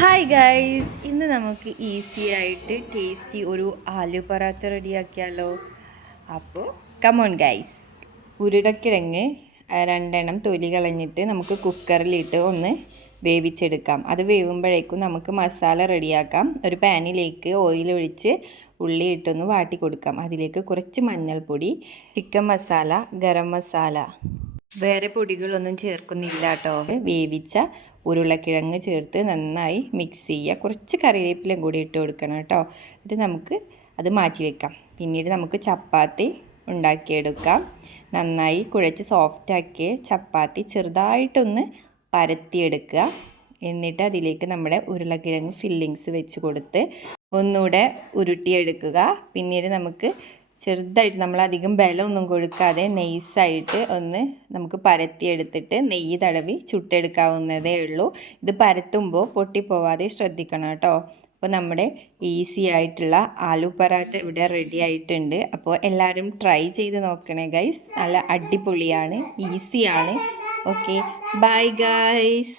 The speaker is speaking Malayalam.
ഹായ് ഗൈസ് ഇന്ന് നമുക്ക് ഈസി ആയിട്ട് ടേസ്റ്റി ഒരു ആലു പറാത്ത റെഡിയാക്കിയാലോ. അപ്പോൾ കമോൺ ഗൈസ് ഉരുടക്കിഴങ്ങ് രണ്ടെണ്ണം തൊലി കളഞ്ഞിട്ട് നമുക്ക് കുക്കറിലിട്ട് ഒന്ന് വേവിച്ചെടുക്കാം. അത് വേവുമ്പോഴേക്കും നമുക്ക് മസാല റെഡിയാക്കാം. ഒരു പാനിലേക്ക് ഓയിലൊഴിച്ച് ഉള്ളി ഇട്ടൊന്ന് വാട്ടി കൊടുക്കാം അതിലേക്ക് കുറച്ച് മഞ്ഞൾപ്പൊടി ചിക്കൻ മസാല ഗരം മസാല വേറെ പൊടികളൊന്നും ചേർക്കുന്നില്ല കേട്ടോ വേവിച്ച ഉരുളക്കിഴങ്ങ് ചേർത്ത് നന്നായി മിക്സ് ചെയ്യുക. കുറച്ച് കറിവേപ്പിലയും കൂടി ഇട്ട് കൊടുക്കണം കേട്ടോ. ഇത് നമുക്ക് അത് മാറ്റി വെക്കാം. പിന്നീട് നമുക്ക് ചപ്പാത്തി ഉണ്ടാക്കിയെടുക്കാം. നന്നായി കുഴച്ച് സോഫ്റ്റാക്കിയ ചപ്പാത്തി ചെറുതായിട്ടൊന്ന് പരത്തിയെടുക്കുക. എന്നിട്ട് അതിലേക്ക് നമ്മുടെ ഉരുളക്കിഴങ്ങ് ഫില്ലിങ്സ് വെച്ച് കൊടുത്ത് ഒന്നുകൂടെ ഉരുട്ടിയെടുക്കുക. പിന്നീട് നമുക്ക് ചെറുതായിട്ട് നമ്മൾ അധികം ബലമൊന്നും കൊടുക്കാതെ നെയ്സായിട്ട് ഒന്ന് നമുക്ക് പരത്തിയെടുത്തിട്ട് നെയ്യ് തടവി ചുട്ടെടുക്കാവുന്നതേ ഉള്ളൂ. ഇത് പരത്തുമ്പോൾ പൊട്ടിപ്പോവാതെ ശ്രദ്ധിക്കണം കേട്ടോ. അപ്പോൾ നമ്മുടെ ഈസി ആയിട്ടുള്ള ആലു പറാത്ത ഇവിടെ റെഡി ആയിട്ടുണ്ട്. അപ്പോൾ എല്ലാവരും ട്രൈ ചെയ്ത് നോക്കണേ ഗൈസ് നല്ല അടിപൊളിയാണ് ഈസിയാണ്. Okay bye guys